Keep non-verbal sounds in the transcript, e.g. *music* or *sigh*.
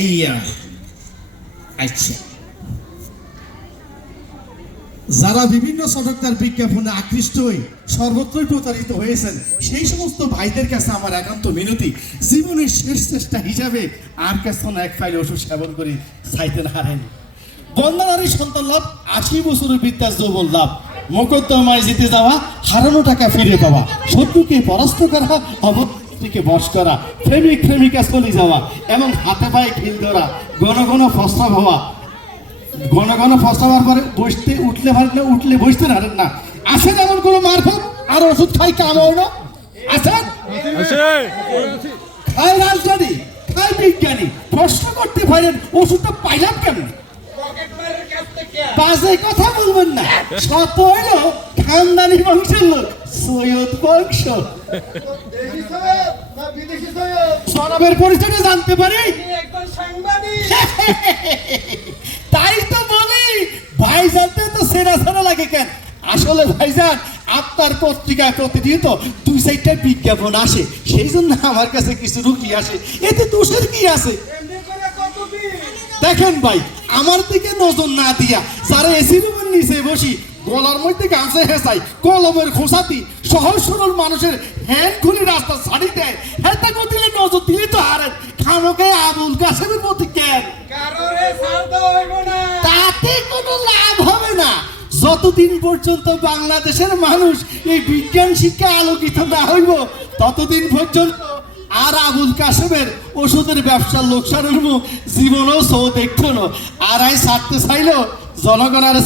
এই আহ, আচ্ছা যারা বিভিন্ন সদকতার বিজ্ঞাপনে আকৃষ্ট হয়ে সর্বত্রই প্রতারিত হয়েছেন সেই সমস্ত ভাইদের কাছে আমার একান্ত মিনতি। জীবনের শেষ চেষ্টা হিসাবে আর কাছে এক ফাইল ওষুধ সেবন করে চাইতে না হারেন বন্যানারী সন্তান লাভ আশি বছরের বিদ্যাস যৌবন লাভ। মোকদ্দমায় জিতে যাওয়া হারানো টাকা ফিরে পাওয়া। শত্রুকে পরাস্ত করা অবস্থিকে বশ করা প্রেমিক প্রেমিকা চলে যাওয়া এবং হাতে পায়ে খিল ধরা, ঘন ঘন ফসলা হওয়া। ঘন ঘন ফসাবার পরে বসতে, উঠলে না, উঠলে বসতে পারেন না। আসেন এমন কোনো মারফত আর ওষুধ খাই কাম না? আসেন? খাই রাজধানী, খাই বিজ্ঞানী, প্রশ্ন করতে পারেন, ওষুধটা পাইলাম কেমন? বাজে কথা বলবেন না। শত হইল খানদানি বংশের লোক। সৈয়দ বংশ সরবের পরিচয়টা জানতে পারি? *laughs* তাই তো বলি ভাইজানতে তো সেরা সেরা লাগে কেন? আসলে ভাইজান আপনার পত্রিকায় প্রতিদিন তো দুই সাইডটা বিজ্ঞাপন আসে সেই জন্য আমার কাছে কিছু রুকি আসে। এতে দোষের কি আছে? দেখেন ভাই আমার দিকে নজর না দিয়া যারা এসি নিচে বসি গলার মধ্যে গামছা হেসাই কলমের খোসাতি সহজ সরল মানুষের হ্যান্ড খুলে রাস্তা ছাড়ি দেয়। হেঁটে দিলে নজর দিলে তো হারেন খামকে আবুল কাসেমের প্রতি কেন? তাতে কোনো লাভ হবে না। যতদিন পর্যন্ত বাংলাদেশের মানুষ এই বিজ্ঞান শিক্ষা আলোকিত না হইব ততদিন পর্যন্ত আর আবুল কাসেমের ওষুধের ব্যবসার লোকসানের মুখ জীবনও সৌ দেখতো না। আর আই ছাড়তে চাইলো জনগণ আর